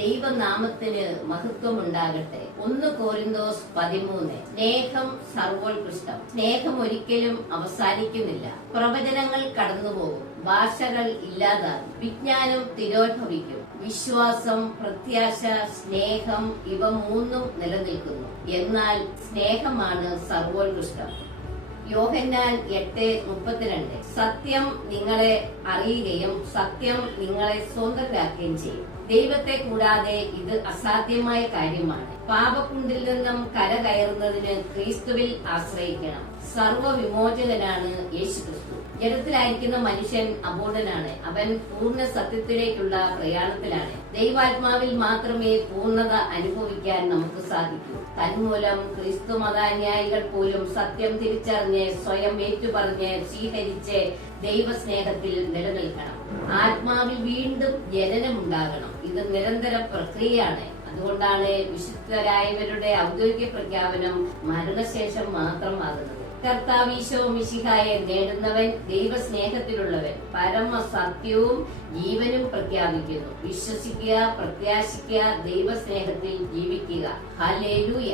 ദൈവനാമത്തിന് മഹത്വമുണ്ടാകട്ടെ. 1 കൊരിന്തോസ് 13. സ്നേഹം സർവോത്കൃഷ്ടം. സ്നേഹം ഒരിക്കലും അവസാനിക്കുന്നില്ല. പ്രവചനങ്ങൾ കടന്നുപോകും, ഭാഷകൾ ഇല്ലാതാകും, വിജ്ഞാനം തിരോഭവിക്കും. വിശ്വാസം, പ്രത്യാശ, സ്നേഹം ഇവ മൂന്നും നിലനിൽക്കുന്നു. എന്നാൽ സ്നേഹമാണ് സർവോത്കൃഷ്ടം. യോഹന്നാൻ 8:32. സത്യം നിങ്ങളെ അറിയുകയും സത്യം നിങ്ങളെ സ്വതന്ത്രരാക്കുകയും ചെയ്യും. ദൈവത്തെ കൂടാതെ ഇത് അസാധ്യമായ കാര്യമാണ്. പാപക്കുണ്ടിൽ നിന്നും കരകയറുന്നതിന് ക്രിസ്തുവിൽ ആശ്രയിക്കണം. സർവവിമോചകനാണ് യേശുക്രിസ്തു. ജഡത്തിലായിരിക്കുന്ന മനുഷ്യൻ അബോധനാണ്. അവൻ പൂർണ്ണ സത്യത്തിലേക്കുള്ള പ്രയാണത്തിലാണ്. ദൈവാത്മാവിൽ മാത്രമേ പൂർണ്ണത അനുഭവിക്കാൻ നമുക്ക് സാധിക്കൂ. തന്മൂലം ക്രിസ്തു മതാനുയായികൾ പോലും സത്യം തിരിച്ചറിഞ്ഞ് സ്വയം ഏറ്റുപറഞ്ഞ് സ്വീകരിച്ച് ദൈവസ്നേഹത്തിൽ നിലനിൽക്കണം. ആത്മാവിൽ വീണ്ടും ജനനമുണ്ടാകണം. ഇത് നിരന്തര പ്രക്രിയയാണ്. അതുകൊണ്ടാണ് വിശുദ്ധരായവരുടെ ഔദ്യോഗിക പ്രഖ്യാപനം മരണശേഷം മാത്രമാകുന്നത്. കർത്താവ് ഈശോ മിശിഹായെ നേടുന്നവൻ ദൈവസ്നേഹത്തിലുള്ളവൻ പരമസത്യവും ജീവനും പ്രഖ്യാപിക്കുന്നു. വിശ്വസിക്കുക, പ്രത്യാശിക്കുക, ദൈവസ്നേഹത്തിൽ ജീവിക്കുക. ഹല്ലേലൂയ.